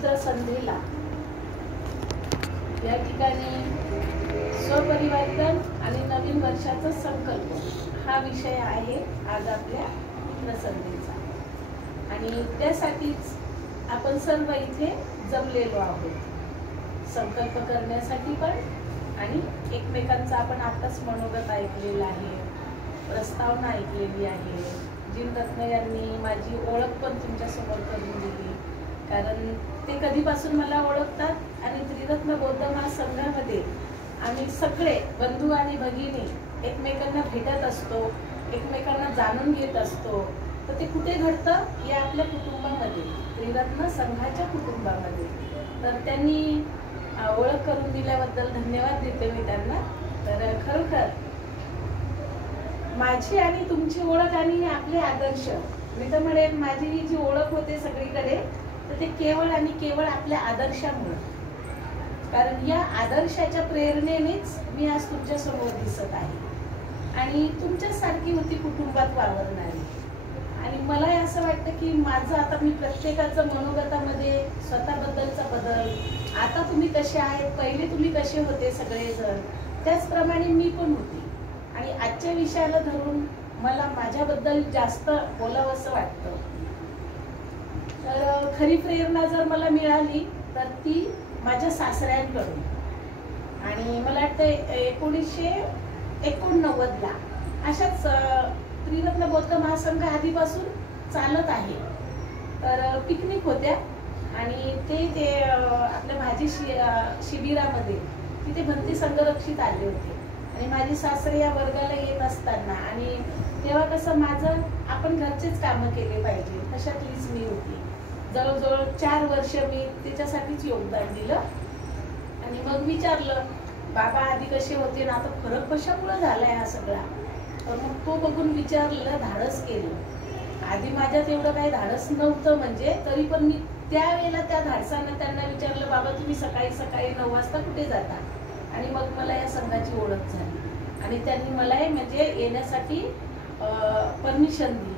मित्रसंधीला या ठिकाणी स्वपरिवर्तन आणि नवीन वर्षाचा संकल्प हा विषय आहे आज आपल्या मित्रसंधीचा। आणि त्यासाठीच आपण सर्व इथे जमलेलो आहोत, संकल्प करण्यासाठी पण आणि एकमेकांचा आपण आताच मनोगत ऐकलेला आहे, प्रस्तावना ऐकलेली आहे। जिनरत्न यांनी माझी ओळख पण तुमच्यासमोर करून दिली, कारण ते कधीपासून मला ओळखतात आणि त्रिरत्न बौद्ध महासंघामध्ये आम्ही सगळे बंधू आणि भगिनी एकमेकांना भेटत असतो, एकमेकांना जाणून घेत असतो। तर ते कुठे घडतं? या आपल्या कुटुंबामध्ये, त्रिरत्न संघाच्या कुटुंबामध्ये। तर त्यांनी ओळख करून दिल्याबद्दल धन्यवाद देते मी त्यांना। तर खरोखर माझी आणि तुमची ओळख आणि आपले आदर्श, मी तर म्हणेन माझी ही जी ओळख होते सगळीकडे, तर ते केवळ आणि केवळ आपल्या आदर्शामुळे, कारण या आदर्शाच्या प्रेरणेनेच मी आज तुमच्या समोर दिसत आहे आणि तुमच्यासारखी होती कुटुंबात वावरणारी। आणि मला असं वाटतं की माझं आता मी प्रत्येकाचं मनोगतामध्ये स्वतःबद्दलचा बदल, आता तुम्ही कसे आहेत, पहिले तुम्ही कसे होते सगळेजण, त्याचप्रमाणे मी पण होती। आणि आजच्या विषयाला धरून मला माझ्याबद्दल जास्त बोलावंसं वाटतं। तर खरी प्रेरणा जर मला मिळाली तर ती माझ्या सासऱ्यांकडून, आणि मला वाटतं 1989 ला अशाच त्रिरत्न बौद्ध महासंघ आधीपासून चालत आहे। तर पिकनिक होत्या आणि ते आपल्या भाजी शिबिरामध्ये तिथे भंती संघरक्षित आले होते आणि माझी सासरे या वर्गाला येत असताना, आणि तेव्हा कसं माझं आपण घरचेच कामं केले पाहिजे तशातलीच मी होती। जवळजवळ 4 वर्ष मी त्याच्यासाठीच योगदान दिलं। आणि मग विचारलं, बाबा आधी कसे होते ना, आता फरक कशामुळे झालाय हा सगळा? तर मग तो बघून विचारलं, धाडस केलं। आधी माझ्यात एवढं काही धाडस नव्हतं, म्हणजे तरी पण मी त्यावेळेला त्या धाडसानं त्यांना विचारलं, बाबा तुम्ही सकाळी 9 वाजता कुठे जाता? आणि मग मला या संघाची ओळख झाली आणि त्यांनी मला म्हणजे येण्यासाठी परमिशन दिली।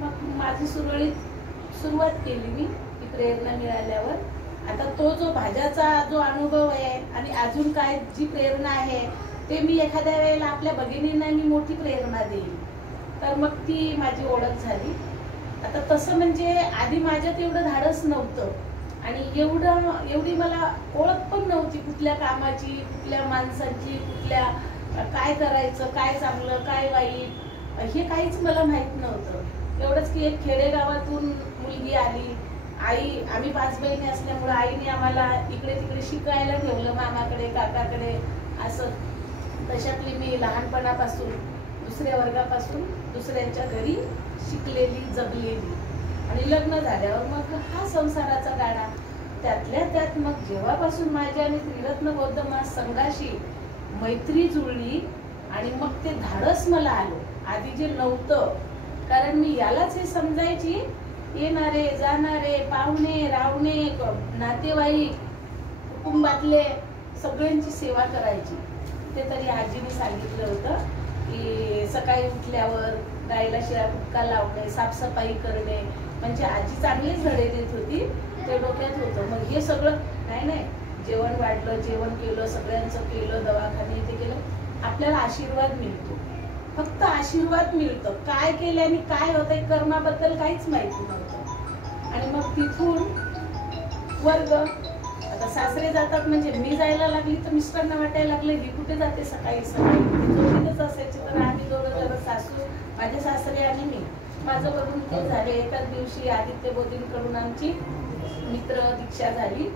मग माझी सुरुवात केली मी ती प्रेरणा मिळाल्यावर। आता तो जो भाज्याचा जो अनुभव आहे आणि अजून काय जी प्रेरणा आहे ते मी एखाद्या वेळेला आपल्या भगिनींना मी मोठी प्रेरणा देईल, तर मग ती माझी ओळख झाली। आता तसं म्हणजे आधी माझ्यात एवढं धाडस नव्हतं आणि एवढी मला ओळख पण नव्हती कुठल्या कामाची, कुठल्या माणसांची, कुठल्या काय करायचं, काय चांगलं, काय वाईट, हे काहीच मला माहित नव्हतं। एवढंच की एक खेडेगावातून मुलगी आली, आम्ही 5 बहिणी असल्यामुळे आईने आम्हाला इकडे तिकडे शिकायला ठेवलं, मामाकडे, काकाकडे, असं। तशातली मी लहानपणापासून 2ऱ्या वर्गापासून दुसऱ्यांच्या घरी शिकलेली, जगलेली। आणि लग्न झाल्यावर मग हा संसाराचा गाडा, त्यातल्या त्यात मग जेव्हापासून माझ्या आणि त्रिरत्न बौद्ध महासंघाशी मैत्री जुळली आणि मग ते धाडस मला आलो, आधी जे नव्हतं। कारण मी यालाच हे समजायची, येणारे जाणारे, पाहुणे रावणे, नातेवाईक, कुटुंबातले सगळ्यांची सेवा करायची। ते तरी आजीने सांगितलं होतं की सकाळी उठल्यावर गायला शिळा कुटका लावणे, साफसफाई करणे, म्हणजे आजी चांगलेच धडे देत होती, ते डोक्यात होतं। मग हे सगळं नाही, जेवण वाढलं, जेवण केलं, सगळ्यांचं केलं, दवाखाने ते केलं, आपल्याला आशीर्वाद मिळतो, फक्त आशीर्वाद मिळतं। काय केल्याने काय होतंय कर्माबद्दल काहीच माहिती नव्हतं। आणि मग तिथून वर्ग, आता सासरे जातात म्हणजे मी जायला लागली तर मिस्टरांना वाटायला लागलं ही कुठे जाते सकाळी जोडीतच असायचे। तर आम्ही दोघं जण, सासू, माझे सासरे आणि मी, माझं बघून ते झाले। एकाच दिवशी आदित्य बोधींकडून आमची मित्र दीक्षा झाली,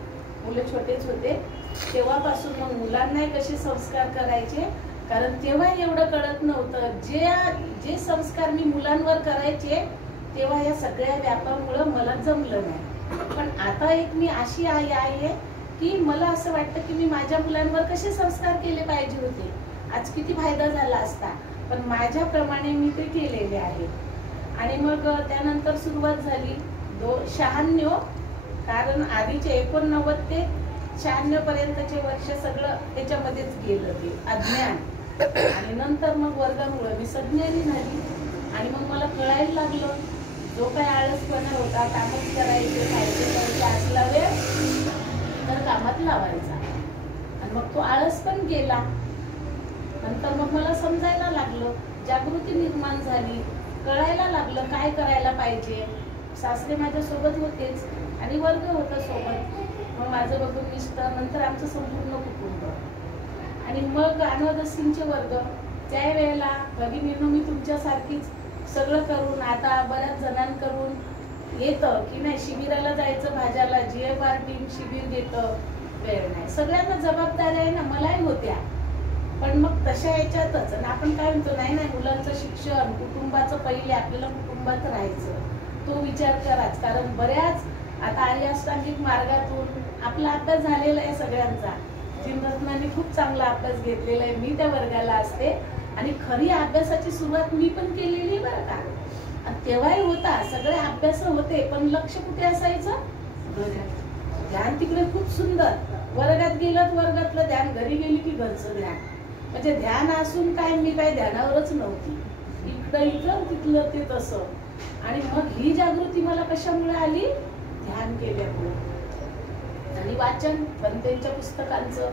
मुलं छोटेच होते। तेव्हापासून मग मुलांना कसे संस्कार करायचे, कारण तेव्हा एवढं कळत नव्हतं। जे संस्कार मी मुलांवर करायचे तेव्हा या सगळ्या व्यापामुळे मला जमलं नाही। पण आता एक मी अशी आई आहे की मला असं वाटतं की मी माझ्या मुलांवर कसे संस्कार केले पाहिजे होते, आज किती फायदा झाला असता, पण माझ्याप्रमाणे मी ते केलेले आहे। आणि मग त्यानंतर सुरुवात झाली 96, कारण आधीचे 89 ते 96 पर्यंतचे वर्ष सगळं त्याच्यामध्येच गेलं, ते अज्ञान। आणि नंतर मग वर्गामुळे मी सज्ञानी झाली आणि मग मला कळायला लागलं जो काही आळसपणा होता, कामच करायचे, खायचे, प्यायचे, असला वेळ लावायचा. आणि मग तो आळस पण गेला. नंतर मग मला समजायला लागलं, जागृती निर्माण झाली, कळायला लागलं काय करायला पाहिजे. सासरे माझ्या सोबत होतेच आणि वर्ग होता सोबत. मग माझं बघून मिस्टर, नंतर आमचं संपूर्ण कुटुंब. आणि मग अनाथाश्रमचे वर्ग. त्यावेळेला भगिनींनो, मी तुमच्यासारखीच सगळं करून आता बऱ्याच जणांकडून येतं की नाही शिबिराला जायचं, भाज्याला GFR टीम शिबिर घेतं, वेळ नाही. सगळ्यांना जबाबदाऱ्या आहे ना, मलाही होत्या. पण मग तशा याच्यातच आणि आपण काय म्हणतो, नाही नाही मुलांचं शिक्षण, कुटुंबाचं पहिले, आपल्याला कुटुंबात राहायचं, तो विचार कराच. कारण बऱ्याच आता आर्य अष्टांगिक मार्गातून आपला अभ्यास झालेला आहे सगळ्यांचा. जिनरत्नाने खूप चांगला अभ्यास घेतलेला आहे. मी त्या वर्गाला असते आणि खरी अभ्यासाची सुरुवात मी पण केलेली बरं का. तेव्हाही होता, सगळे अभ्यास होते, पण लक्ष कुठे असायचं? ध्यान तिकडे खूप सुंदर. वर्गात गेलं वर्गातलं ध्यान, घरी गेली की घरचं ध्यान. म्हणजे ध्यान असून काय, मी काय ध्यानावरच नव्हती. इकडं इथं, तिथलं ते तसं. आणि मग ही जागृती मला कशामुळे आली? ध्यान केल्यामुळे. आणि वाचन भंतेंच्या पुस्तकांचं.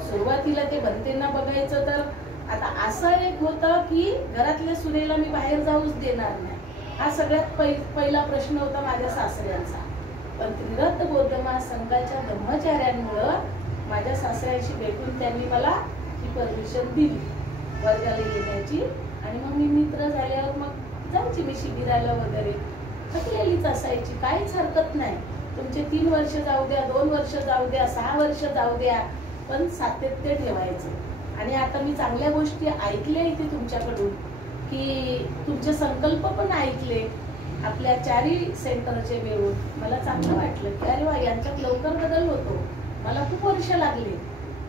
सुरुवातीला ते भंतेंना बघायचं तर आता असं एक होतं की घरातल्या सुनेला मी बाहेर जाऊच देणार नाही, हा सगळ्यात पहिला प्रश्न होता माझ्या सासऱ्यांचा. पण त्रिरत्न बौद्ध महासंघाच्या ब्रह्मचार्यांमुळं माझ्या सासऱ्यांशी भेटून त्यांनी मला ही परमिशन दिली वर्गाला येण्याची. आणि मग मी मित्र झाल्यावर मग जायची मी शिबिराला वगैरे. थकलेलीच असायची, काहीच हरकत नाही. तुमचे 3 वर्ष जाऊ द्या, 2 वर्ष जाऊ द्या, 6 वर्ष जाऊ द्या, पण सातत्य ठेवायचं. आणि आता मी चांगल्या गोष्टी ऐकल्या इथे तुमच्याकडून, की तुमचे संकल्प पण ऐकले आपल्या 4 सेंटरचे मिळून. मला चांगलं वाटलं की अरे वा, यांच्यात लवकर बदल होतो. मला खूप वर्ष लागली.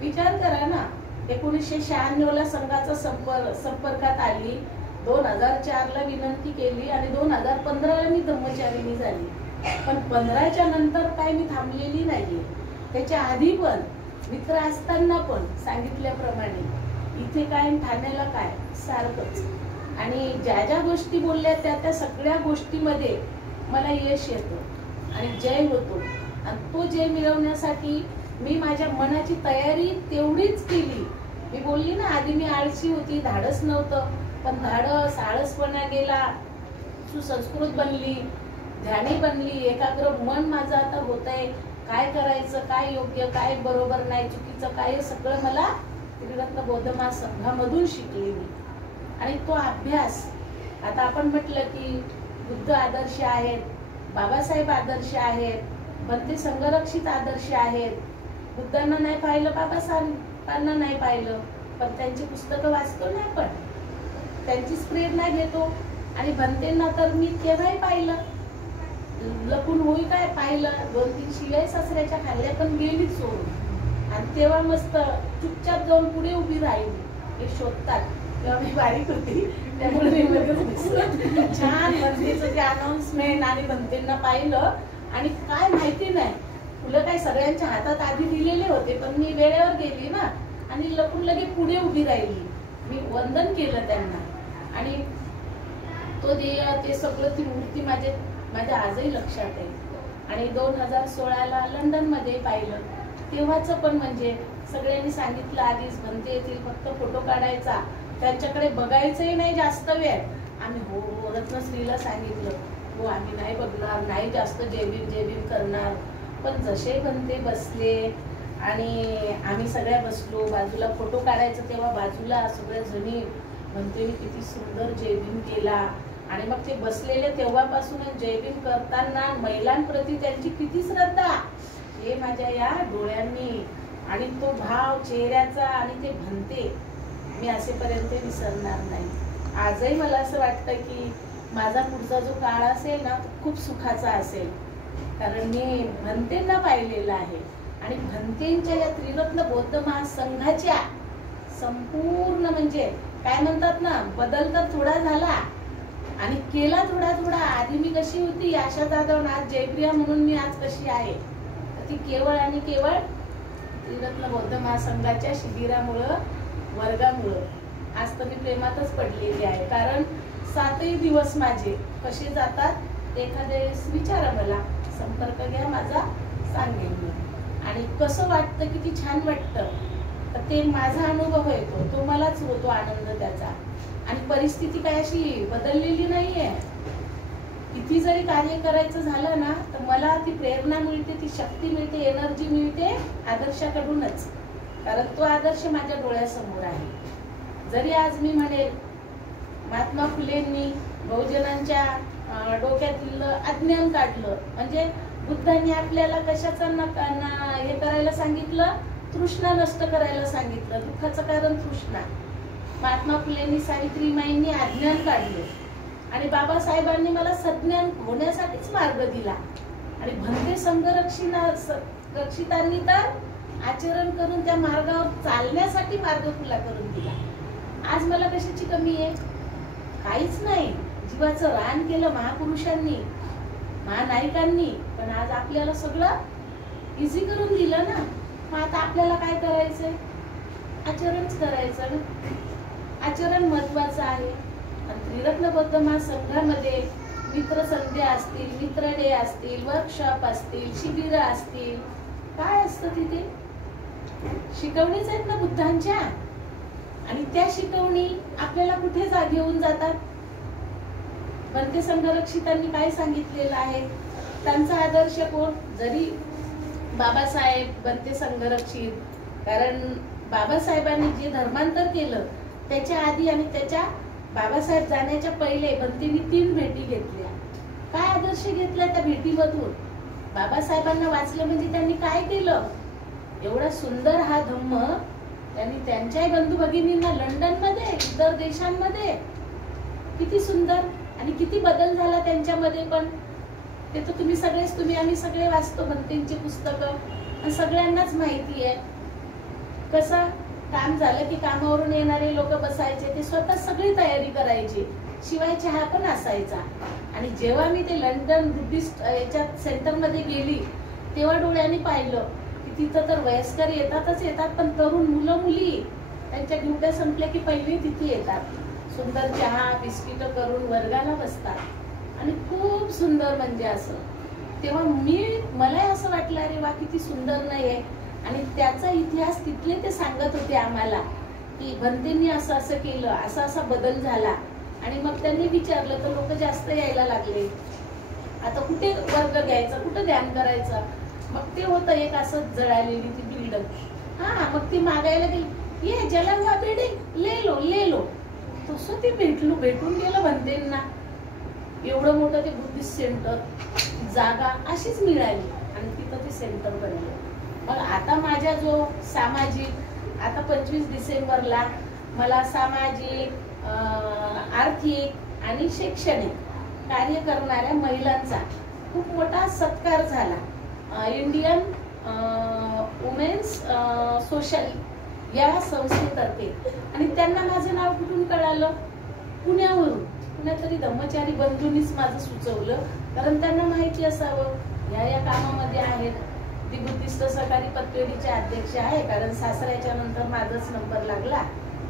विचार करा ना, 1996 ला संघाचा संपर्कात आली, 2004 ला विनंती केली आणि 2015 ला मी ब्रह्मचारिणी झाली. पण 15च्या नंतर काय मी थांबलेली नाहीये. त्याच्या आधी पण मित्र असताना पण सांगितल्याप्रमाणे इथे काय, ठाण्याला काय, सारखंच. आणि ज्या ज्या गोष्टी बोलल्या त्या सगळ्या गोष्टीमध्ये मला यश येतं आणि जय होतो. आणि तो जय मिळवण्यासाठी मी माझ्या मनाची तयारी तेवढीच केली. मी बोलली ना आधी, मी आळशी होती, धाडस नव्हतं. पण धाडस, आळसपणा गेला, सुसंस्कृत बनली, ध्यानी बनली, एकाग्र मन माझं आता होतंय. काय करायचं, काय योग्य, काय बरोबर नाही, चुकीचं काय, सगळं मला त्रिरत्न बौद्ध महासंघामधून शिकले मी. आणि तो अभ्यास, आता आपण म्हटलं की बुद्ध आदर्श आहेत, बाबासाहेब आदर्श आहेत, भंते संघरक्षित आदर्श आहेत. बुद्धांना नाही पाहिलं, बाबासाहेबांना नाही पाहिलं, पण त्यांची पुस्तकं वाचतो ना आपण, त्यांचीच प्रेरणा घेतो. आणि भंतेंना तर मी केव्हाही पाहिलं, लपून होई काय पाहिलं, 2-3 शिव्या सासऱ्याच्या खाल्ल्या, पण गेलीच सोडून. आणि तेव्हा मस्त चुपचाप जाऊन पुढे उभी राहिली. हे शोधतात, तेव्हा मी बारीक होती, त्यामुळे मी छान भंतेचं ते अनाउन्समेंट आणि भंतेंना पाहिलं. आणि काय माहिती नाही, फुलं काय सगळ्यांच्या हातात आधी दिलेले होते, पण मी वेळेवर गेली ना आणि लपून लगे पुढे उभी राहिली. मी वंदन केलं त्यांना. आणि तो ध्येय, ते सगळं, ती मूर्ती माझ्या आजही लक्षात आहे. आणि 2016ला लंडन मध्ये पाहिलं, तेव्हाच पण म्हणजे सगळ्यांनी सांगितलं आधीच भंते येतील, फक्त फोटो काढायचा, त्यांच्याकडे बघायचंही नाही जास्त वेळ. आम्ही हो रत्नश्रीला सांगितलं, हो आम्ही नाही बघणार, नाही जास्त जेबीन करणार. पण जसे भंते बसले आणि आम्ही सगळ्या बसलो, बाजूला फोटो काढायचं तेव्हा बाजूला सगळ्या जणी भंतेने किती सुंदर जयभीम केला. आणि मग ते बसलेले तेव्हापासूनच जयभीम करताना महिलांप्रती त्यांची किती श्रद्धा, हे माझ्या या डोळ्यांनी. आणि तो भाव चेहऱ्याचा आणि ते भंते मी असेपर्यंत विसरणार नाही. आजही मला असं वाटतं की माझा पुढचा जो काळ असेल ना, तो खूप सुखाचा असेल, कारण मी भंतेंना पाहिलेलं आहे. आणि भंतेंच्या या त्रिरत्न बौद्ध महासंघाच्या संपूर्ण म्हणजे काय म्हणतात ना, बदल तर थोडा झाला आणि केला थोडा. आधी मी कशी होती आशा जाधव, आज जयप्रिया म्हणून मी आज कशी आहे, ती केवळ आणि केवळ त्रिरत्न बौद्ध महासंघाच्या शिबिरामुळं, वर्गामुळं आज तर मी प्रेमातच पडलेली आहे. कारण 7ही दिवस माझे कसे जातात एखाद्या विचारा, मला संपर्क घ्या माझा, सांगेन मी. आणि कसं वाटतं, किती छान वाटतं. तर ते माझा अनुभव आहे, तो मलाच होतो आनंद त्याचा. आणि परिस्थिती काय अशी बदललेली नाहीये. किती जरी कार्य करायचं झालं ना, तर मला ती प्रेरणा मिळते, ती शक्ती मिळते, एनर्जी मिळते आदर्शाकडूनच. कारण तो आदर्श माझ्या डोळ्यासमोर आहे. जरी आज मी म्हणेल महात्मा फुलेंनी बहुजनांच्या डोक्यातील अज्ञान काढलं, म्हणजे बुद्धांनी आपल्याला कशाचं हे करायला सांगितलं, तृष्णा नष्ट करायला सांगितलं, दुःखाचं कारण तृष्णा. महात्मा फुलेंनी, सावित्रीमाईंनी अज्ञान काढले आणि बाबासाहेबांनी मला सज्ञान होण्यासाठीच मार्ग दिला. आणि भंते संघ रक्षितांनी तर आचरण करून त्या मार्गावर चालण्यासाठी मार्ग खुला करून दिला. आज मला कशाची कमी आहे? काहीच नाही. जीवाचं रान केलं महापुरुषांनी, महानायकांनी. पण आज आपल्याला सगळं इझी करून दिलं ना. मग आता आपल्याला काय करायचंय? आचरणच करायचं ना. आचरण महत्वाचं आहे. त्रिरत्न बौद्ध महासंघामध्ये मित्र संध्या असतील, मित्र डे असतील, वर्कशॉप असतील, शिबिर असतील, काय असतं तिथे? शिकवणीच आहेत ना बुद्धांच्या. आणि त्या शिकवणी आपल्याला कुठे घेऊन जातात? भंते संघरक्षितांनी काय सांगितलेलं आहे? त्यांचा आदर्श कोण? जरी बाबासाहेब भंते संघरक्षित, कारण बाबासाहेबांनी जे धर्मांतर केलं त्याच्या आधी आणि त्याच्या बाबासाहेब जाण्याच्या पहिले भंतेंनी 3 भेटी घेतल्या. काय आदर्श घेतला त्या भेटीमधून? बाबासाहेबांना वाचलं म्हणजे त्यांनी काय केलं? एवढा सुंदर हा धम्म त्यांनी त्यांच्या बंधू भगिनींना लंडन मध्ये, इतर देशांमध्ये, किती सुंदर आणि किती बदल झाला त्यांच्यामध्ये. पण ते तर तुम्ही आम्ही सगळे वाचतो भंतेंची पुस्तकं, सगळ्यांनाच माहिती आहे. कसं काम झालं की कामावरून येणारे लोक बसायचे, ते स्वतः सगळी तयारी करायची, शिवाय चहा पण असायचा. आणि जेव्हा मी ते लंडन बुद्धिस्ट याच्यात सेंटर मध्ये गेली, तेव्हा डोळ्यांनी पाहिलं की तिथं तर वयस्कर येतात, पण तरुण मुलं मुली त्यांच्या ड्युट्या संपल्या की पहिले तिथे येतात. सुंदर चहा बिस्किट करून वर्गाला बसतात आणि खूप सुंदर. म्हणजे असं तेव्हा मला असं वाटलं, अरे वा किती सुंदर नाहीये. आणि त्याचा इतिहास तिथले ते सांगत होते आम्हाला की भंतेंनी असं असं केलं, असा असा बदल झाला. आणि मग त्यांनी विचारलं तर लोक जास्त यायला लागले. आता कुठे वर्ग घ्यायचा, कुठे ध्यान करायचं? मग ते होतं एक असं जळालेली ती बिल्डिंग. मग ती मागायला गेली, ये ज्याला हुआ बिल्डिंग ले लो. तसं ते भेटून गेलं भंतेंना. एवढं मोठं ते बुद्धिस्ट सेंटर, जागा अशीच मिळाली आणि तिथं ते सेंटर बनलं. मग आता माझ्या जो सामाजिक, आता 25 डिसेंबरला मला सामाजिक, आर्थिक आणि शैक्षणिक कार्य करणाऱ्या महिलांचा खूप मोठा सत्कार झाला. इंडियन वुमेन्स सोशल या संस्थेतर्फे. आणि त्यांना माझं नाव कुठून कळालं? पुण्यावरून. कुणीतरी धम्मचारी बंधूंनीच माझं सुचवलं, कारण त्यांना माहिती असावं या कामामध्ये आहेत. ती बुद्धिस्ट सहकारी पतपेढीचे अध्यक्ष आहे, कारण सासऱ्याच्या नंतर माझाच नंबर लागला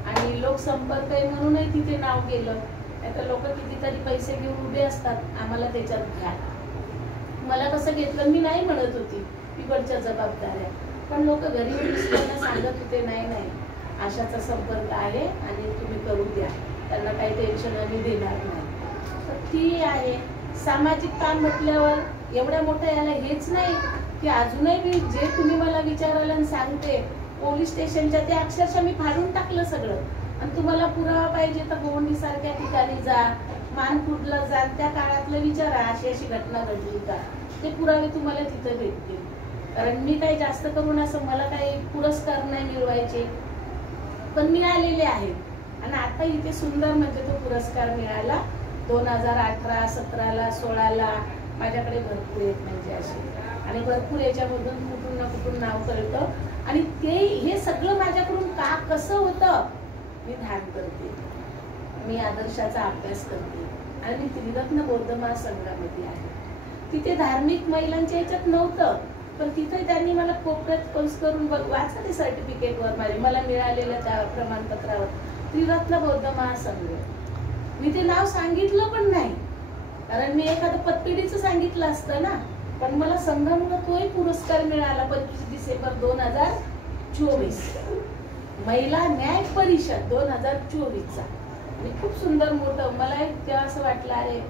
आणि लोकसंपर्क आहे म्हणूनही तिथे नाव गेलं. नाहीतर लोक कितीतरी पैसे घेऊन उभे असतात, आम्हाला त्याच्यात घ्या. मला कसं घेतलं? मी नाही म्हणत होती, इकडच्या जबाबदाऱ्या. पण लोक घरी दुसऱ्यांना सांगत होते, नाही आशाचा संपर्क आहे आणि तुम्ही करू द्या, त्यांना काही टेन्शन आम्ही देणार नाही. तर ती आहे. सामाजिक काम म्हटल्यावर एवढ्या मोठ्या याला हेच नाही की अजूनही मी जे तुम्ही मला विचारायला आणि सांगते पोलीस स्टेशनच्या, ते अक्षरशः मी फाडून टाकलं सगळं. आणि तुम्हाला पुरावा पाहिजे तर गोवंडी सारख्या ठिकाणी जा, मानपूरला जा, त्या काळातलं विचारा अशी अशी घटना घडली का, ते पुरावे तुम्हाला तिथे भेटतील. कारण मी काही जास्त करून असं मला काही पुरस्कार नाही मिळवायचे, पण मिळालेले आहेत. आणि आता इथे सुंदर म्हणजे तो पुरस्कार मिळाला 2018, 17ला, 16ला. माझ्याकडे भरपूर आहेत म्हणजे असे, आणि भरपूर याच्यामधून कुठून ना कुठून नाव कळतं. आणि ते हे सगळं माझ्याकडून का कसं होतं? मी ध्यान करते, मी आदर्शाचा अभ्यास करते आणि मी त्रिरत्न बौद्ध महासंघामध्ये आहे. तिथे धार्मिक महिलांच्या याच्यात नव्हतं, पण तिथे त्यांनी मला कोपऱ्यात पोस्ट करून वाचा ते सर्टिफिकेटवर मला मिळालेलं त्या प्रमाणपत्रावर त्रिरत्न बौद्ध महासंघ. मी ते नाव सांगितलं पण नाही, कारण मी एखादं पतपेढीचं सांगितलं असतं ना, पण मला संघामुळे तोही पुरस्कार मिळाला 25 डिसेंबर 2024 महिला न्याय परिषद 2024चा. आणि खूप सुंदर मोठं मला तेव्हा असं वाटलं, अरे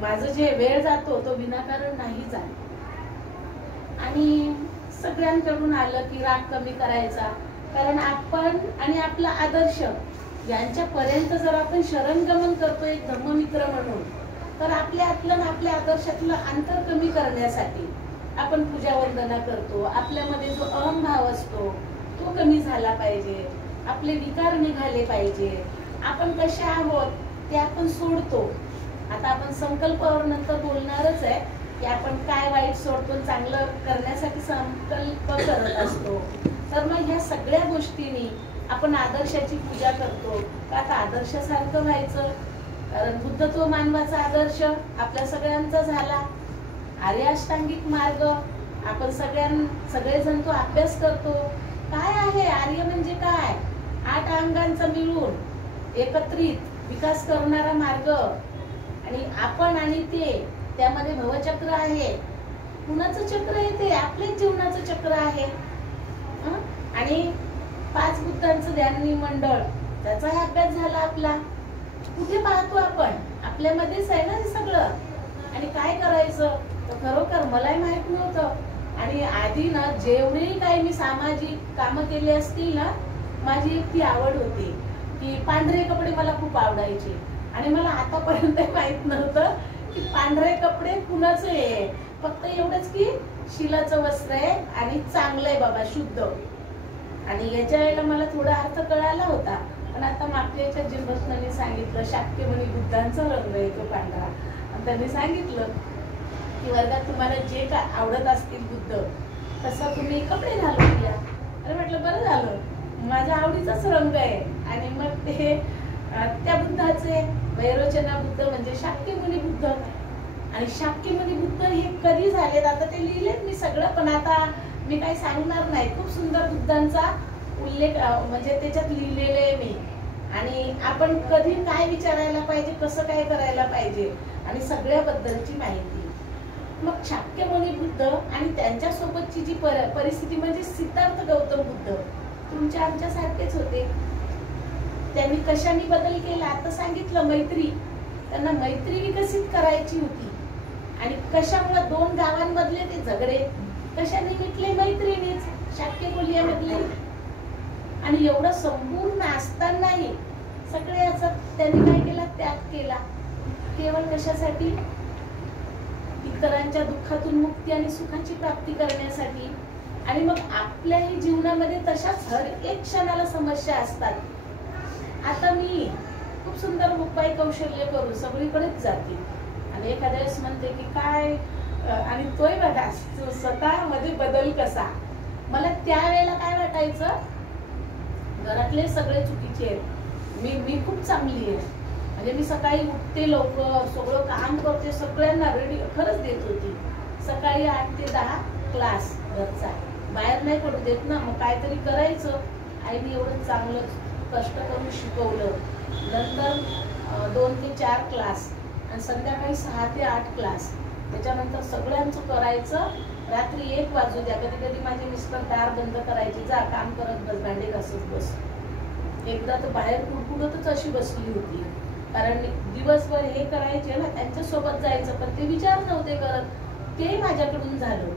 माझं जे वेळ जातो तो विनाकारण नाही जात. आणि सगळ्यांकडून आलं की राग कमी करायचा, कारण आपण आणि आपला आदर्श यांच्यापर्यंत जर आपण शरणगमन करतो एक धर्ममित्र म्हणून, तर आपल्यातलं आपल्या आदर्शातलं अंतर कमी करण्यासाठी आपण पूजा वंदना करतो. आपल्यामध्ये जो अहंभाव असतो तो कमी झाला पाहिजे, आपले विकार निघाले पाहिजे, आपण कसे आहोत ते आपण सोडतो. आता आपण संकल्पावर नंतर बोलणारच आहे की आपण काय वाईट सोडतो, चांगलं करण्यासाठी संकल्प करत असतो. तर मग ह्या सगळ्या गोष्टींनी आपण आदर्शाची पूजा करतो. का आता आदर्शासारखं व्हायचं, कारण बुद्ध तो मानवाचा आदर्श आपल्या सगळ्यांचा झाला. आर्य अष्टांगिक मार्ग आपण सगळेजण तो अभ्यास करतो. काय आहे आर्य म्हणजे काय? 8 अंगांचा मिळून एकत्रित विकास करणारा मार्ग. आणि आपण आणि ते त्यामध्ये भवचक्र आहे. कुणाचं चक्र आहे ते? आपल्याच जीवनाचं चक्र आहे. आणि 5 बुद्धांचं ध्यान मंडळ, त्याचाही अभ्यास झाला आपला. कुठे पाहतो आपण? आपल्यामध्येच आहे ना हे सगळं. आणि काय करायचं तर खरोखर मलाही माहित नव्हतं. आणि आधी ना जेवढेही काही मी सामाजिक कामं केली असतील ना, माझी एक ती आवड होती की पांढरे कपडे मला खूप आवडायचे. आणि मला आतापर्यंत माहित नव्हतं की पांढरे कपडे कुणाचं आहे. फक्त एवढंच की शिलाचं वस्त्र आहे आणि चांगलं आहे बाबा, शुद्ध. आणि याच्या वेळेला मला थोडा अर्थ कळाला होता. पण आता मागच्या याच्या जिनबसनाने सांगितलं शाक्यमुनी बुद्धांचा रंग आहे तो पांढरा. आणि त्यांनी सांगितलं की वर्गात तुम्हाला जे काय आवडत असतील बुद्ध तसं तुम्ही कपडे घालून घ्या. अरे म्हटलं बरं झालं, माझ्या आवडीचाच रंग आहे. आणि मग ते त्या बुद्धाचे वैरोचना बुद्ध म्हणजे शाक्यमुनी बुद्ध. आणि शाक्यमुनी बुद्ध हे कधी झालेत आता ते लिहिलेत मी सगळं, पण आता मी काही सांगणार नाही. खूप सुंदर बुद्धांचा उल्लेख म्हणजे त्याच्यात लिहिलेले आहे मी. आणि आपण कधी काय विचारायला पाहिजे, कसं काय करायला पाहिजे आणि सगळ्याबद्दलची माहिती. मग शाक्यमुनी बुद्ध आणि त्यांच्यासोबतची जी परिस्थिती म्हणजे सिद्धार्थ गौतम बुद्ध तुमच्या आमच्यासारखेच होते. त्यांनी कशाने बदल केला आता सांगितलं, मैत्री. त्यांना मैत्री विकसित करायची होती. आणि कशामुळे 2 गावांमधले ते झगडे कशाने मिटले? मैत्रीनेच, शाक्यमुनीमधले. आणि एवढं संपूर्ण असतानाही सगळ्याचा त्यांनी काय केला? त्याग केला. केवळ कशासाठी? इतरांच्या दुःखातून मुक्ती आणि सुखाची प्राप्ती करण्यासाठी. आणि मग आपल्याही जीवनामध्ये तशाच हर एक क्षणाला समस्या असतात. आता मी खूप सुंदर उपाय कौशल्य करून सगळीकडेच जाते आणि एखाद्या वेळेस म्हणते की काय, आणि तोय बघा स्वतःमध्ये बदल कसा. मला त्यावेळेला काय वाटायचं, घरातले सगळे चुकीचे आहेत, मी खूप चांगली आहे. म्हणजे मी सकाळी उठते लवकर, सगळं काम करते, सगळ्यांना रेडी खरंच देत होती. सकाळी 8 ते 10 क्लास घरचा, बाहेर नाही पडू देत ना. मग काहीतरी करायचं. आईने एवढं चांगलं कष्ट करून शिकवलं. नंतर 2 ते 4 क्लास आणि संध्याकाळी 6 ते 8 क्लास. त्याच्यानंतर सगळ्यांचं करायचं. रात्री 1 वाजू द्या, कधी कधी माझे मिस्टर दार बंद करायचे, जा काम करत बस, भांडे घासत बस. एकदा तर बाहेर कुडकुडतच अशी बसली होती, कारण दिवसभर हे करायचे ना, त्यांच्यासोबत जायचं पण ते विचार नव्हते करत. ते माझ्याकडून झालं.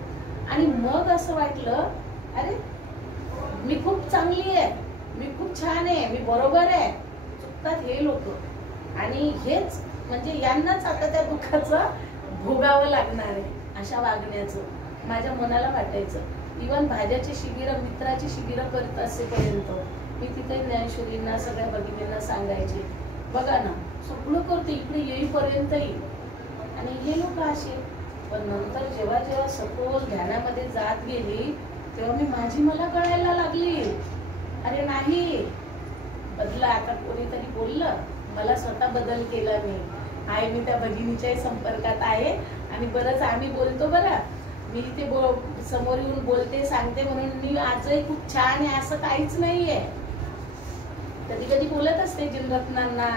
आणि मग असं वाटलं, अरे मी खूप चांगली आहे, मी खूप छान आहे, मी बरोबर आहे. चुकतात हे लोक. आणि हेच म्हणजे यांनाच आता त्या दुःखाचं भोगावं लागणार आहे अशा वागण्याचं माझ्या मनाला वाटायचं. इव्हन भाज्याची शिबिरं, मित्राची शिबिरं करत असेपर्यंत मी तिथे ज्ञानेश्वरींना, सगळ्या भगिनींना सांगायचे, बघा ना सगळं करते इकडे येईपर्यंतही. आणि हे लोक असे. पण नंतर जेव्हा जेव्हा सखोल ध्यानामध्ये जात गेली तेव्हा माझी मला कळायला लागली, अरे नाही बदला. आता कोणीतरी बोललं, मला स्वतः बदल केला मी आहे. मी त्या भगिनीच्याही संपर्कात आहे आणि बरंच आम्ही बोलतो बरं. मी ते समोर येऊन बोलते, सांगते म्हणून मी आजही खूप छान आहे असं काहीच नाहीये. कधी कधी बोलत असते जिनरत्नांना,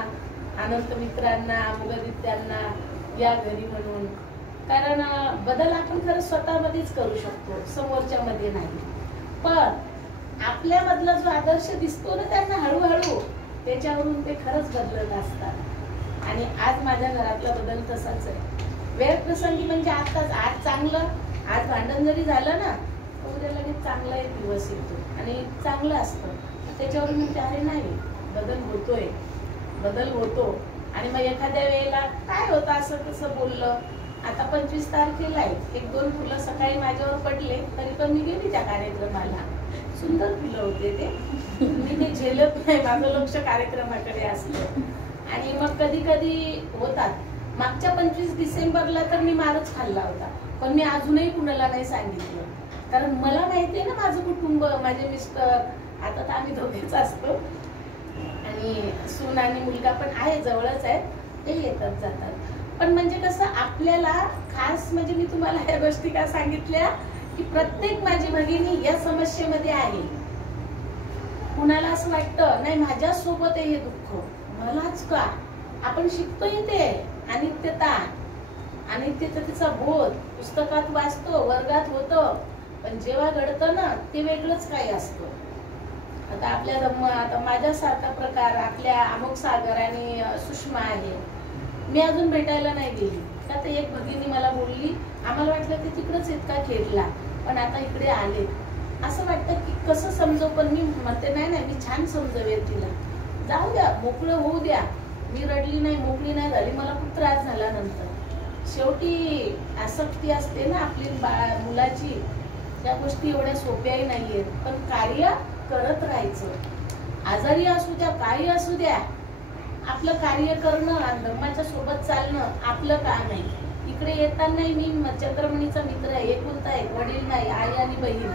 अनंत मित्रांना, मुगदित्यांना या घरी म्हणून. कारण बदल आपण खरं स्वतःमध्येच करू शकतो, समोरच्या मध्ये नाही. पण आपल्यामधला जो आदर्श दिसतो ना त्यांना, हळूहळू त्याच्यावरून ते खरंच बदलत असतात. आणि आज माझ्या घरातला बदल तसाच आहे. वेळ प्रसंगी म्हणजे आज चांगलं, आज भांडण जरी झालं ना, उद्या लगेच चांगला एक दिवस येतो आणि चांगलं असतं. त्याच्यावरून म्हणते अरे नाही, बदल होतो. आणि मग एखाद्या वेळेला काय होतं असं तसं बोललं. आता 25 तारखेला आहे, 1-2 फुलं सकाळी माझ्यावर पडले तरी पण मी गेली त्या कार्यक्रमाला. सुंदर फुलं होते ते, मी ते झेलत नाही, माझं लक्ष कार्यक्रमाकडे असतं. आणि मग कधी कधी होतात. मागच्या 25 डिसेंबरला तर मी मारच खाल्ला होता, पण मी अजूनही कुणाला नाही सांगितलं. कारण मला माहिती आहे ना माझं कुटुंब, माझे मिस्टर, आता तर आम्ही दोघेच असतो आणि सून आणि मुलगा पण आहे, जवळच आहे, ते येतात जातात. पण म्हणजे कसं आपल्याला खास म्हणजे मी तुम्हाला या गोष्टी का सांगितल्या की प्रत्येक माझी भगिनी या समस्येमध्ये आहे. कुणाला असं वाटतं नाही माझ्या सोबत आहे हे दुःख, मलाच का. आपण शिकतोय ते अनित्यता, अनित्यतेचा बोध पुस्तकात वाचतो, वर्गात होतं, पण जेव्हा घडतं ना ते वेगळंच काही असतं. आता आपल्या आता माझ्यासारखा प्रकार आपल्या अमुक सागर आणि सुषमा आहे. मी अजून भेटायला नाही गेली. आता एक भगिनी मला बोलली, आम्हाला वाटलं ते तिकडच इतका खेळला, पण आता इकडे आले. असं वाटतं की कसं समजव, पण मी म्हणते नाही मी छान समजवेल तिला. जाऊ द्या, मोकळं होऊ द्या. मी रडली नाही, मोकळी नाही झाली, मला खूप त्रास झाला नंतर. शेवटी आसक्ती असते ना आपली मुलाची, त्या गोष्टी एवढ्या सोप्याही नाहीयेत. पण कार्य करत राहायचं. आजारी असू द्या, काही असू द्या, आपलं कार्य करणं आणि धर्माच्या सोबत चालणं आपलं काम आहे. इकडे येताना मी चंद्रमणीचा मित्र आहे, एकुलता एक, वडील नाही, आई आणि बहीण.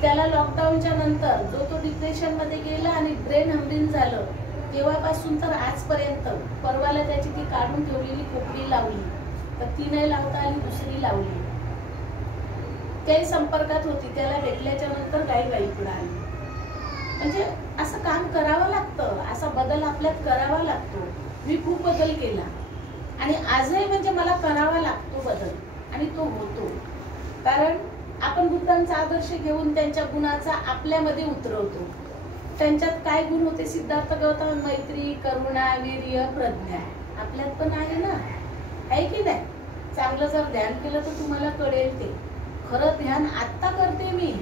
त्याला लॉकडाऊनच्या नंतर जो तो डिप्रेशन मध्ये गेला आणि ब्रेन हॅमरेज झालं, तेव्हापासून तर आजपर्यंत परवाला त्याची ती काढून ठेवलेली खोपडी लावली, तर ती नाही लावता आली, दुसरी लावली. काही संपर्कात होती, त्याला भेटल्याच्या नंतर गाई पुढे आली. म्हणजे असं काम करावं लागतं, असा बदल आपल्यात करावा लागतो. मी खूप बदल केला आणि आजही म्हणजे मला करावा लागतो बदल, आणि तो होतो. कारण आपण बुद्धांचा आदर्श घेऊन त्यांच्या गुणाचा आपल्यामध्ये उतरवतो. त्यांच्यात काय गुण होते? सिद्धार्थ गौतम, मैत्री, करुणा, वीर्य, प्रज्ञा. आपल्यात पण आहे ना, आहे की नाही? चांगलं जर ध्यान केलं तर तुम्हाला कळेल. ते खरं ध्यान आत्ता करते मी,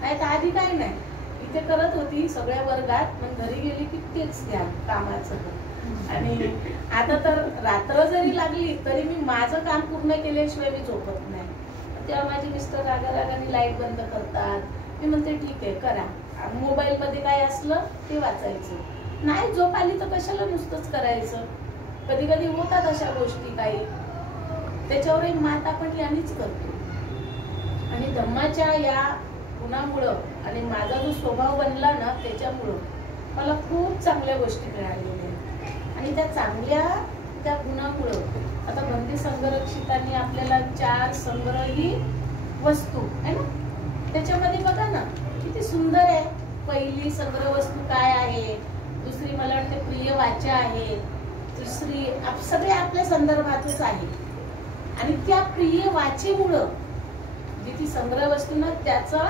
नाही तर आधी काय नाही. इथे करत होती सगळ्या वर्गात, पण घरी गेली की तेच ध्यान कामाचं. आणि आता तर रात्र जरी लागली तरी मी माझं काम पूर्ण केल्याशिवाय मी झोपत नाही. तेव्हा माझे मिस्टर रागारागाने लाईट बंद करतात. मी म्हणते ठीक आहे करा. मोबाईल मध्ये काय असलं ते वाचायचं, नाही झोप आली तर कशाला नुसतंच करायचं. कधी कधी होतात अशा गोष्टी काही, त्याच्यावर एक मात आपण यानेच करतो. आणि धम्माच्या या गुणामुळं आणि माझा जो स्वभाव बनला ना त्याच्यामुळं मला खूप चांगल्या गोष्टी मिळालेल्या आहेत. आणि त्या चांगल्या त्या गुणामुळं आता बंदी संरक्षितांनी आपल्याला 4 संग्रही वस्तू आहे ना, त्याच्यामध्ये बघा ना किती सुंदर आहे. पहिली संग्रह वस्तू काय आहे, दुसरी मला वाटते प्रिय वाचा आहे, तिसरी सगळे आपल्या संदर्भातच आहे. आणि त्या प्रिय वाचेमुळं जी ती संग्रह वस्तू ना, त्याचा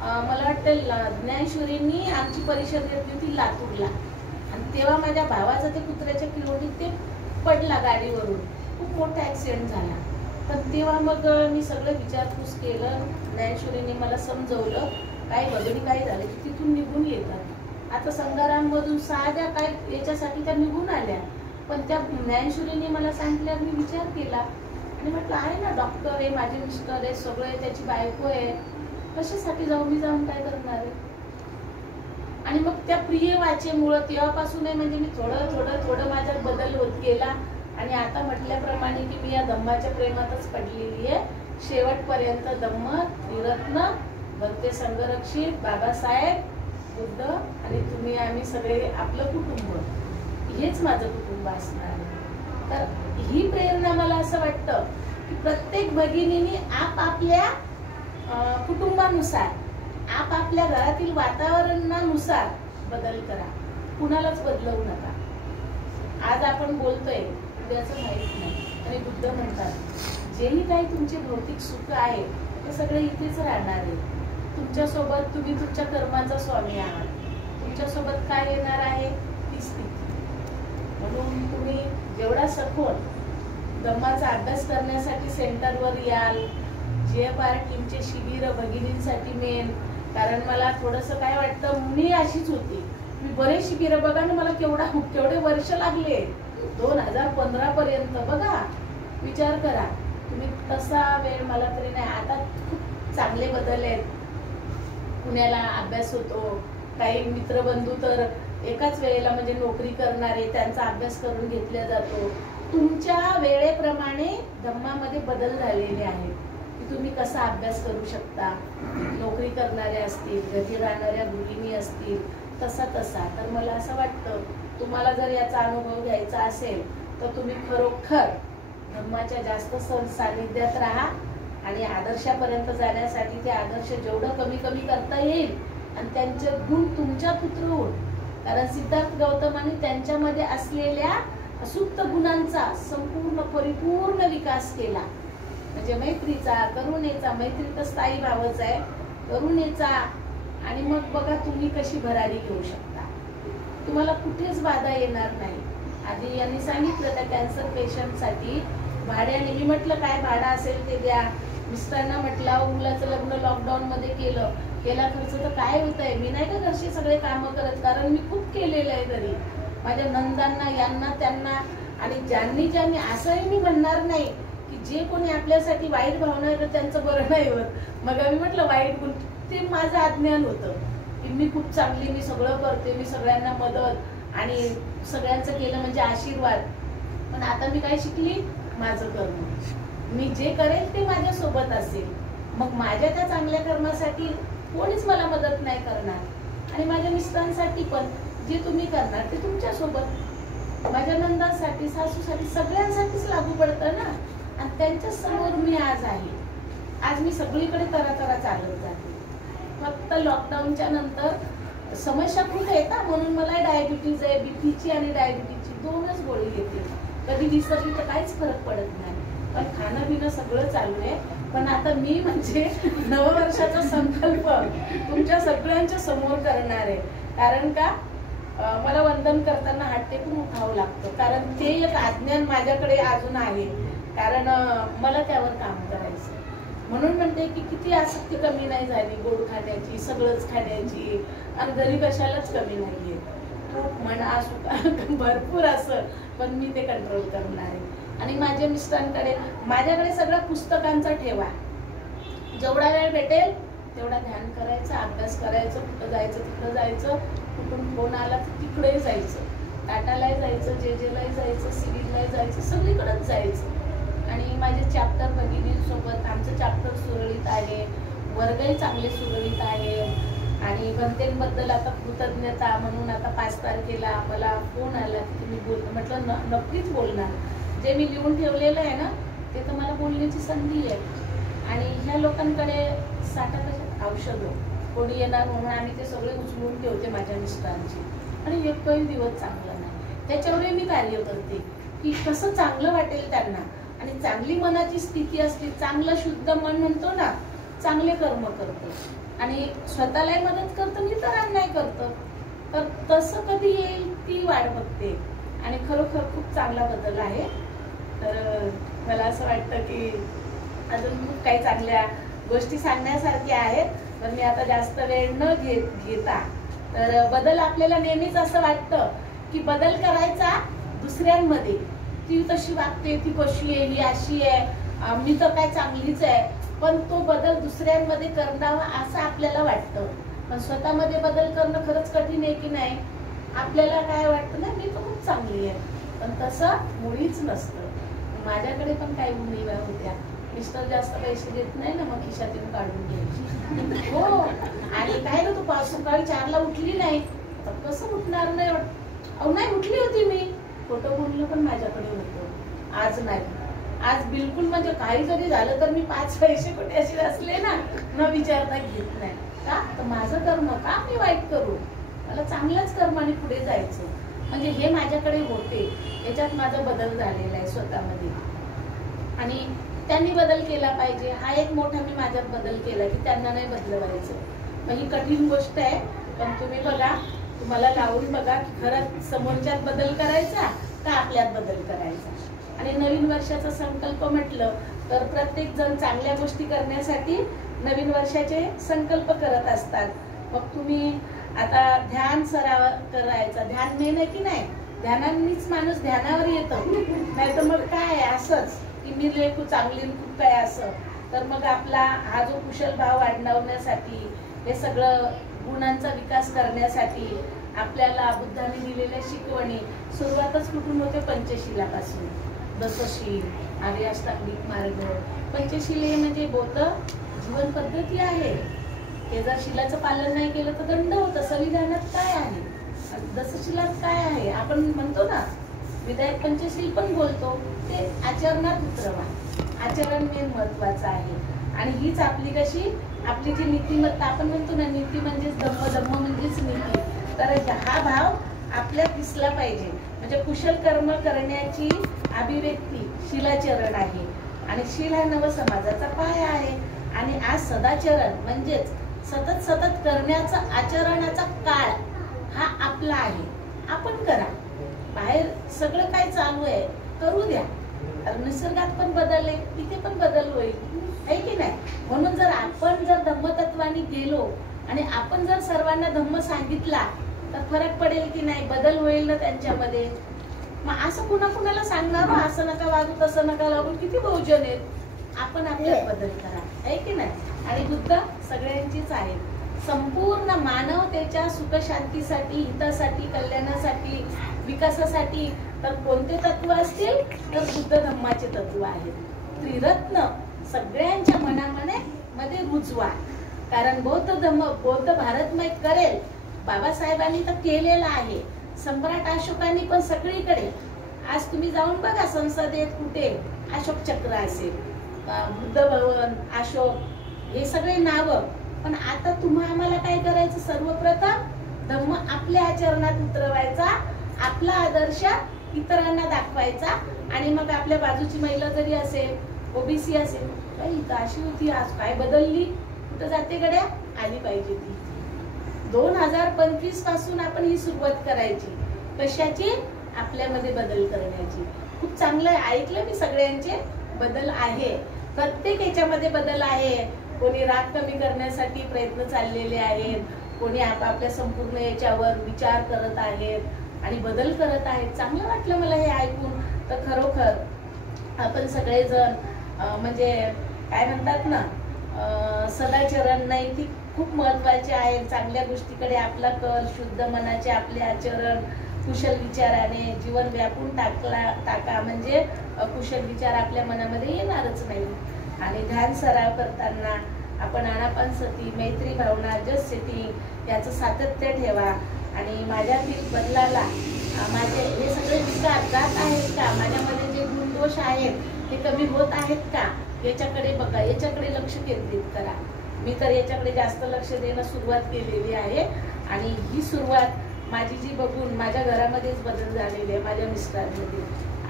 मला वाटतं ज्ञानेश्वरींनी आमची परिषद घेतली होती लातूरला, आणि तेव्हा माझ्या भावाचा ते कुत्र्याच्या किलोटीत ते पडला गाडीवरून, खूप मोठा ऍक्सिडेंट झाला. पण तेव्हा मग मी सगळं विचारपूस केलं, ज्ञानेश्वरींनी मला समजवलं काय भगिनी काय झालं की तिथून निघून येतात. आता संघाराममधून साध्या काय याच्यासाठी त्या निघून आल्या, पण त्या ज्ञानेश्वरींनी मला सांगितल्यावर मी विचार केला आणि म्हटलं आहे ना, डॉक्टर आहे, माझे मिस्टर आहे, सगळे, त्याची बायको आहे, कशासाठी जाऊ, मी जाऊन काय करणार आहे. आणि मग त्या प्रिय वाचेमुळं तेव्हापासून म्हणजे मी थोडं माझ्यात बदल होत गेला. आणि आता म्हटल्याप्रमाणे की मी या धम्माच्या प्रेमातच पडलेली आहे शेवटपर्यंत. धम्म, त्रिरत्न, भक्ती संघरक्षित, बाबासाहेब, बुद्ध आणि तुम्ही, आम्ही सगळे, आपलं कुटुंब, हेच माझं कुटुंब असणार आहे. तर ही प्रेरणा मला असं वाटतं की प्रत्येक भगिनीने आपापल्या कुटुंबानुसार, आपापल्या घरातील वातावरणानुसार बदल करा. कुणालाच बदलवू नका. आज आपण बोलतोय, उद्याचं माहित नाही. आणि बुद्ध म्हणतात जेही काही तुमचे भौतिक सुख आहे ते सगळे इथेच राहणार आहे. तुमच्यासोबत तुम्ही तुमच्या कर्माचा स्वामी आहात. तुमच्यासोबत काय येणार आहे ती स्थिती. म्हणून तुम्ही जेवढा सखोल धम्माचा अभ्यास करण्यासाठी सेंटरवर याल. GFR टीमचे शिबिर भगिनींसाठी मेन. कारण मला थोडंसं काय वाटतं, मी अशीच होती. मी बरेच शिबिर बघा ना, मला केवढे वर्ष लागले 2015 पर्यंत. बघा विचार करा तुम्ही, तसा वेळ मला तरी नाही. आता खूप चांगले बदल आहेत. पुण्याला अभ्यास होतो. काही मित्रबंधू तर एकाच वेळेला म्हणजे नोकरी करणारे, त्यांचा अभ्यास करून घेतला जातो. तुमच्या वेळेप्रमाणे धम्मामध्ये बदल झालेले आहेत की तुम्ही कसा अभ्यास करू शकता. नोकरी करणारे असतील, घरी राहणाऱ्या गृहिणी असतील, तसा. तर मला असं वाटतं तुम्हाला जर याचा अनुभव घ्यायचा असेल तर तुम्ही खरोखर धम्माच्या जास्त सानिध्यात राहा आणि आदर्शापर्यंत जाण्यासाठी ते आदर्श जेवढं कमी करता येईल आणि त्यांचे गुण तुमच्यात उतरवून. कारण सिद्धार्थ गौतमाने त्यांच्यामध्ये असलेल्या सुप्त गुणांचा संपूर्ण परिपूर्ण विकास केला. म्हणजे मैत्रीचा, करुणेचा. मैत्री तर स्थायी भावच आहे, करुणेचा. आणि मग बघा तुम्ही कशी भरारी घेऊ शकता. तुम्हाला कुठेच बाधा येणार नाही. आधी यांनी सांगितलं त्या कॅन्सर पेशंटसाठी भाड्याने. मी म्हटलं काय भाडं असेल ते द्या. मिस्टरांना म्हटलं मुलाचं लग्न लॉकडाऊन मध्ये केला खर्च तर काय होत आहे. मी नाही का घरचे सगळे कामं करत, कारण मी खूप केलेलं आहे घरी. माझ्या नंदांना, यांना, त्यांना. आणि ज्यांनी असंही मी म्हणणार नाही की जे कोणी आपल्यासाठी वाईट भावना आहे त्यांचं बरं नाही होत. मग मी म्हटलं वाईट गुण ते माझं अज्ञान होतं की मी खूप चांगली, मी सगळं करते, मी सगळ्यांना मदत आणि सगळ्यांचं केलं म्हणजे आशीर्वाद. पण आता मी काय शिकली, माझं कर्म. मी जे करेल ते माझ्या सोबत असेल. मग माझ्या त्या चांगल्या कर्मासाठी कोणीच मला मदत नाही करणार. आणि माझ्या मिस्टरांसाठी पण जे तुम्ही करणार ते तुमच्या सोबत. माझ्या नंदासाठी, सासूसाठी, सगळ्यांसाठीच लागू पडतं ना. आणि त्यांच्या समोर मी आज आहे. आज मी सगळीकडे तरा चालत जाते. फक्त लॉकडाऊनच्या नंतर समस्या खूप येतात. म्हणून मला डायबिटीज आहे, बीपीची आणि डायबिटीजची 2च गोळी घेते. कधी विसरली तर काहीच फरक पडत नाही. पण खाणं पिणं सगळं चालू आहे. पण आता मी म्हणजे नववर्षाचा संकल्प तुमच्या सगळ्यांच्या समोर करणार आहे. कारण का मला वंदन करताना हात टेकून उठावं लागतं. कारण ते एक अज्ञान माझ्याकडे अजून आहे. कारण मला त्यावर काम करायचं. म्हणून म्हणते की किती आसक्ती कमी नाही झाली गोड खाण्याची, सगळंच खाण्याची. आणि घरी कशालाच कमी नाहीये. खूप म्हणा सुका भरपूर असं, पण मी ते कंट्रोल करणार आहे. आणि माझ्या मिस्टरांकडे, माझ्याकडे सगळ्या पुस्तकांचा ठेवा. जेवढा वेळ भेटेल तेवढा ध्यान करायचं, अभ्यास करायचं. कुठं जायचं तिकडं जायचं. कुठून फोन आला तर तिकडे जायचं. टाटाला जायचं, जेजेला जायचं, सिव्हिलला जायचं, सगळीकडेच जायचं. आणि माझे चॅप्टर भगिनींसोबत आमचं चॅप्टर सुरळीत आहे. वर्गही चांगले सुरळीत आहे. आणि भंतेंबद्दल आता कृतज्ञता म्हणून आता 5 तारखेला मला फोन आला की तुम्ही म्हटलं नक्कीच बोलणार. जे मी लिहून ठेवलेलं आहे ना ते तर मला बोलण्याची संधी आहे. आणि ह्या लोकांकडे साठा कशात औषधं कोणी येणार म्हणून आम्ही ते सगळे उचलून ठेवते माझ्या मिस्टरांची. आणि एकही दिवस चांगला नाही. त्याच्यावरही मी कार्य करते की कसं चांगलं वाटेल त्यांना. आणि चांगली मनाची स्थिती असते, चांगलं शुद्ध मन म्हणतो ना, चांगले कर्म करतं आणि स्वतःलाही मदत करतं, इतरांनाही करतं. तर तसं कधी येईल ती वाट बघते. आणि खरोखर खूप चांगला बदल आहे. तर मला असं वाटतं की अजून खूप काही चांगल्या गोष्टी सांगण्यासारख्या आहेत. पण मी आता जास्त वेळ न घेता, तर बदल आपल्याला नेहमीच असं वाटतं की बदल करायचा दुसऱ्यांमध्ये. ती तशी वागते, ती कशी आहे, ही अशी आहे, मी तर काय चांगलीच आहे. पण तो बदल दुसऱ्यांमध्ये करावा असं आपल्याला वाटतं. पण स्वतःमध्ये बदल करणं खरंच कठीण आहे की नाही. आपल्याला काय वाटतं ना, मी तर खूप चांगली आहे. पण तसं मुळीच नसतं. माझ्याकडे पण काही मुली होत्या, मिस्टर जास्त पैसे देत नाही ना, मग खिशातून काढून घ्यायची. हो. आणि काय ना, तू सकाळी 4ला उठली नाही तर कसं उठणार नाही. अहो नाही उठली होती मी. खोटं बोलणं पण माझ्याकडे होतं. आज नाही. आज बिलकुल म्हणजे काही जरी झालं तर मी 5 पैसे कुठे असे असले ना, न विचारता घेत नाही. का तर माझं कर्म का मी वाईट करू. मला चांगल्याच कर्माने पुढे जायचं. म्हणजे हे माझ्याकडे होते. याच्यात माझा बदल झालेला आहे स्वतःमध्ये. आणि त्यांनी बदल केला पाहिजे. हा एक मोठा मी माझ्यात बदल केला की त्यांना नाही बदलवायचं. मग ही कठीण गोष्ट आहे, पण तुम्ही बघा, तुम्हाला लावून बघा की खरंच समोरच्यात बदल करायचा का आपल्यात बदल करायचा. आणि नवीन वर्षाचा संकल्प म्हटलं तर प्रत्येक जण चांगल्या गोष्टी करण्यासाठी नवीन वर्षाचे संकल्प करत असतात. मग तुम्ही आता ध्यान सराव करायचा, ध्यान मेन आहे की नाही, ध्यानानेच माणूस ध्यानावर येतो. नाही तर मग काय असंच की मी लेखू चांगली खूप काय असं. तर मग आपला हा जो कुशल भाव वाढवण्यासाठी, हे सगळं गुणांचा विकास करण्यासाठी आपल्याला बुद्धांनी दिलेल्या शिकवणी सुरुवातच कुठून होते? पंचशिलापासून. दशशील, आर्याष्टांगिक मार्ग. पंचशील हे म्हणजे बौद्ध जीवन पद्धती आहे. हे जर शिलाचं पालन नाही केलं तर दंड होतं. संविधानात काय आहे, दशशिलात काय आहे? आपण म्हणतो ना विधायक पंचशील पण बोलतो, ते आचरणात उतरवा. आचरण मेन महत्वाचं आहे. आणि हीच आपली कशी, आपली जी नीतिमत्ता, आपण म्हणतो ना नीती म्हणजेच धम्म, धम्म म्हणजेच नीती. तर हा भाव आपल्यात दिसला पाहिजे. म्हणजे कुशल कर्म करण्याची अभिव्यक्ती शिलाचरण आहे. आणि शील हा नवसमाजाचा पाया आहे. आणि आज सदाचरण म्हणजेच सतत सतत करण्याचा आचरणाचा काळ हा आपला आहे. आपण करा. बाहेर सगळं काय चालू आहे करू द्या. निसर्गात पण बदल आहे, तिथे पण बदल होईल, आहे की नाही. म्हणून जर आपण जर धम्मतत्वाने गेलो आणि आपण जर सर्वांना धम्म सांगितला तर फरक पडेल की नाही, बदल होईल ना त्यांच्यामध्ये. मग असं कुणा कुणाला सांगणार, असं नका वागू तसं नका वागू, किती बहुजन आहेत. आपण आपल्यात बदल करा, आहे की नाही. आणि बुद्ध सगळ्यांचीच आहेत. संपूर्ण मानवतेच्या सुखशांतीसाठी, हितासाठी, कल्याणासाठी, विकासासाठी तर कोणते तत्व असतील तर बुद्ध धम्माचे तत्व आहेत. त्रिरत्न सगळ्यांच्या मनामध्ये रुजवा. कारण बौद्ध धम्म बौद्ध भारतमय करेल. बाबासाहेबांनी तर केलेलं आहे. सम्राट अशोकांनी पण सगळीकडे. आज तुम्ही जाऊन बघा संसदेत कुठे अशोक चक्र असेल, बुद्ध भवन, अशोक, हे सगळे नाव. पण आता तुम्हा आम्हाला काय करायचं? सर्वप्रथम धम्म आपल्या आचरणात उतरवायचा, आपला आदर्श इतरांना दाखवायचा. आणि मग आपल्या बाजूची महिला जरी असेल, ओबीसी असेल, बाई अशी होती, आज काय बदलली, कुठं जाते गड्या, आली पाहिजे ती. 2025 पासून आपण ही सुरुवात करायची. कशाची? आपल्यामध्ये बदल करण्याची. खूप चांगलं ऐकलं मी, सगळ्यांचे बदल आहे. प्रत्येक याच्यामध्ये बदल आहे. कोणी राग कमी करण्यासाठी प्रयत्न चाललेले आहेत, कोणी आपापल्या संपूर्ण याच्यावर विचार करत आहेत आणि बदल करत आहेत. चांगलं वाटलं मला हे ऐकून. तर खरोखर आपण सगळेजण म्हणजे काय म्हणतात ना, सदाचरण नैतिक खूप महत्वाचे आहे. चांगल्या गोष्टीकडे आपला कल, शुद्ध मनाचे आपले आचरण, कुशल विचाराने जीवन व्यापून टाका. म्हणजे कुशल विचार आपल्या मनामध्ये येणारच नाही. आणि ध्यान सराव करताना आपण आनापानसती, मैत्री भावना, जस्ट सिटिंग याचं सातत्य ठेवा. आणि माझ्यातील बदलाला माझे हे सगळे विकार जात आहेत का, माझ्यामध्ये जे गुणदोष आहेत ते कमी होत आहेत का, याच्याकडे बघा, याच्याकडे लक्ष केंद्रित करा. मी तर याच्याकडे जास्त लक्ष देणं सुरुवात केलेली आहे. आणि ही सुरुवात माझी जी बघून माझ्या घरामध्येच बदल झालेले आहे, माझ्या मिस्टरांमध्ये.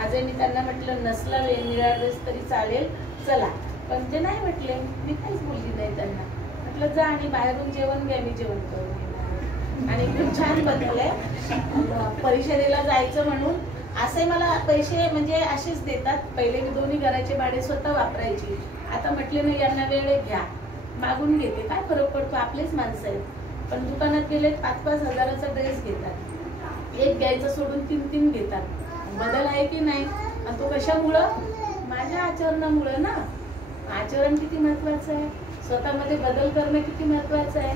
आजही मी त्यांना म्हटलं नसला निळा ड्रेस तरी चालेल, चला, पण ते नाही म्हटले. मी काहीच बोलली नाही त्यांना. म्हटलं जा आणि बाहेरून जेवण घ्या, मी जेवण करून घेणार. आणि खूप छान बदल आहे. परिषदेला जायचं म्हणून असे मला पैसे म्हणजे असेच देतात. पहिले मी दोन्ही घराचे भाडे स्वतः वापरायची. आता म्हटले नाही, यांना वेळ घ्या, मागून घेते, काय फरक पडतो, आपलेच माणसं आहेत. पण दुकानात गेले 5-5 हजाराचा ड्रेस घेतात, एक घ्यायचं सोडून 3-3 घेतात. बदल आहे की नाही? आणि तो कशामुळं? माझ्या आचरणामुळं ना. आचरण किती महत्वाचं आहे, स्वतःमध्ये बदल करणं किती महत्वाचं आहे.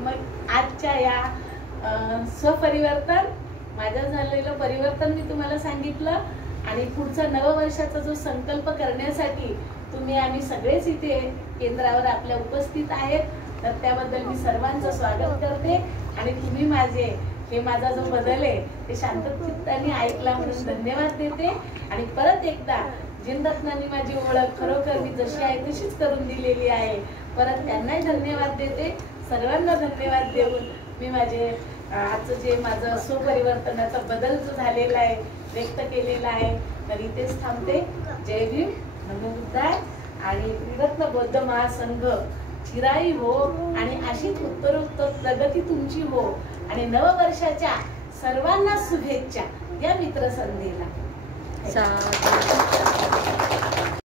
मग आजच्या या स्वपरिवर्तन, माझं झालेलं परिवर्तन मी तुम्हाला सांगितलं. आणि पुढचा नववर्षाचा जो संकल्प करण्यासाठी आम्ही सगळेच इथे केंद्रावर आपल्या उपस्थित आहेत. तर त्याबद्दल मी सर्वांचं स्वागत करते. आणि तुम्ही माझा जो बदल आहे ते शांतचित्ताने ऐकला म्हणून धन्यवाद देते. आणि परत एकदा जिनरत्नांनी माझी ओळख खरोखर मी जशी आहे तशीच करून दिलेली आहे. परत त्यांनाही धन्यवाद देते. सर्वांना धन्यवाद देऊन मी आजचं जे माझं स्वपरिवर्तनाचा बदल जो झालेला आहे व्यक्त केलेला आहे, तर इथेच थांबते. जय भीम. धर्मवृद्धाय आणि त्रिरत्न बौद्ध महासंघ चिराई हो आणि अशीच उत्तरोत्तर प्रगती तुमची हो आणि नववर्षाच्या सर्वांना शुभेच्छा या मित्रसंध्येला.